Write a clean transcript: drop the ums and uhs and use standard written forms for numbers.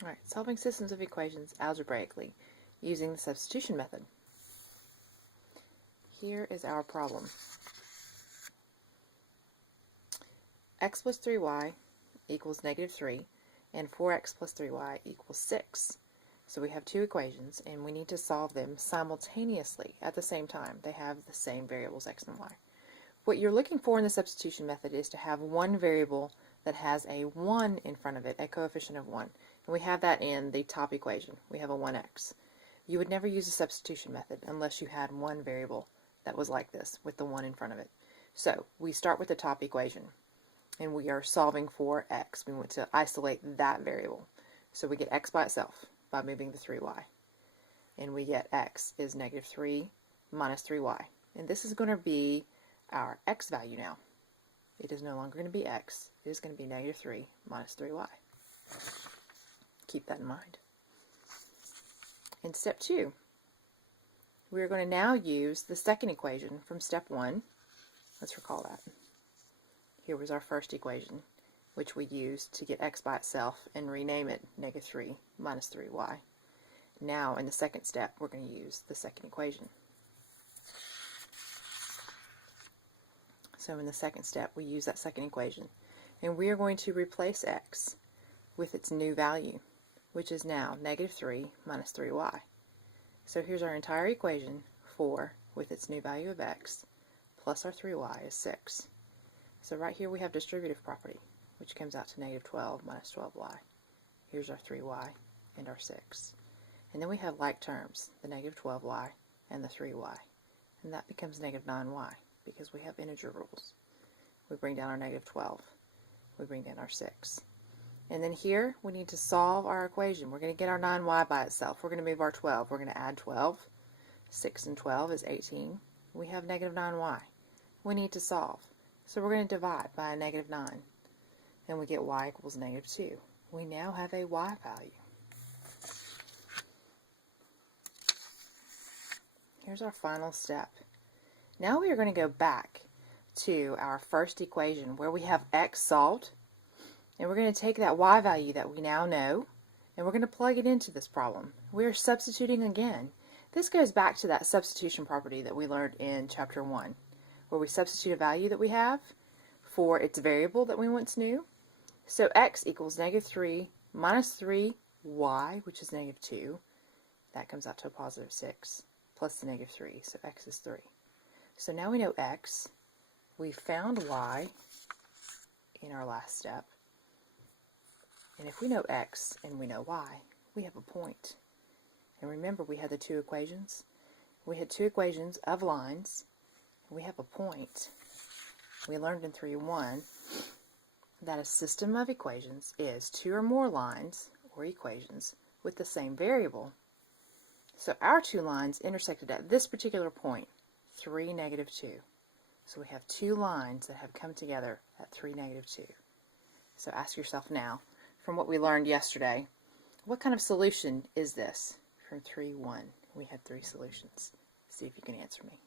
All right, solving systems of equations algebraically using the substitution method. Here is our problem. X plus 3y equals negative 3, and 4x plus 3y equals 6. So we have two equations, and we need to solve them simultaneously at the same time. They have the same variables, x and y. What you're looking for in the substitution method is to have one variable that has a 1 in front of it, a coefficient of 1. And we have that in the top equation. We have a 1x. You would never use a substitution method unless you had one variable that was like this with the 1 in front of it. So we start with the top equation, and we are solving for x. We want to isolate that variable. So we get x by itself by moving the 3y. And we get x is negative 3 minus 3y. And this is going to be our x value now. It is no longer going to be x. It is going to be negative 3 minus 3y. Keep that in mind. In step 2, we are going to now use the second equation from step 1. Let's recall that. Here was our first equation, which we used to get x by itself and rename it negative 3 minus 3y. Now, in the second step, we're going to use the second equation. So in the second step, we use that second equation, and we are going to replace x with its new value, which is now negative 3 minus 3y. So here's our entire equation, 4 with its new value of x, plus our 3y is 6. So right here we have distributive property, which comes out to negative 12 minus 12y. Here's our 3y and our 6. And then we have like terms, the negative 12y and the 3y. And that becomes negative 9y because we have integer rules. We bring down our negative 12. We bring down our 6. And then here we need to solve our equation. We're going to get our 9y by itself. We're going to move our 12. We're going to add 12. 6 and 12 is 18. We have negative 9y. We need to solve. So we're going to divide by a negative 9. And we get y equals negative 2. We now have a y value. Here's our final step. Now we are going to go back to our first equation where we have x solved. And we're going to take that y value that we now know, and we're going to plug it into this problem. We are substituting again. This goes back to that substitution property that we learned in chapter 1, where we substitute a value that we have for its variable that we once knew. So x equals negative 3 minus 3y, which is negative 2. That comes out to a positive 6, plus the negative 3, so x is 3. So now we know x. We found y in our last step. And if we know x and we know y, we have a point. And remember, we had the two equations. We had two equations of lines, and we have a point. We learned in 3.1 that a system of equations is two or more lines or equations with the same variable. So our two lines intersected at this particular point, 3, negative 2. So we have two lines that have come together at 3, negative 2. So ask yourself now, from what we learned yesterday, what kind of solution is this from 3.1? We had 3 solutions. See if you can answer me.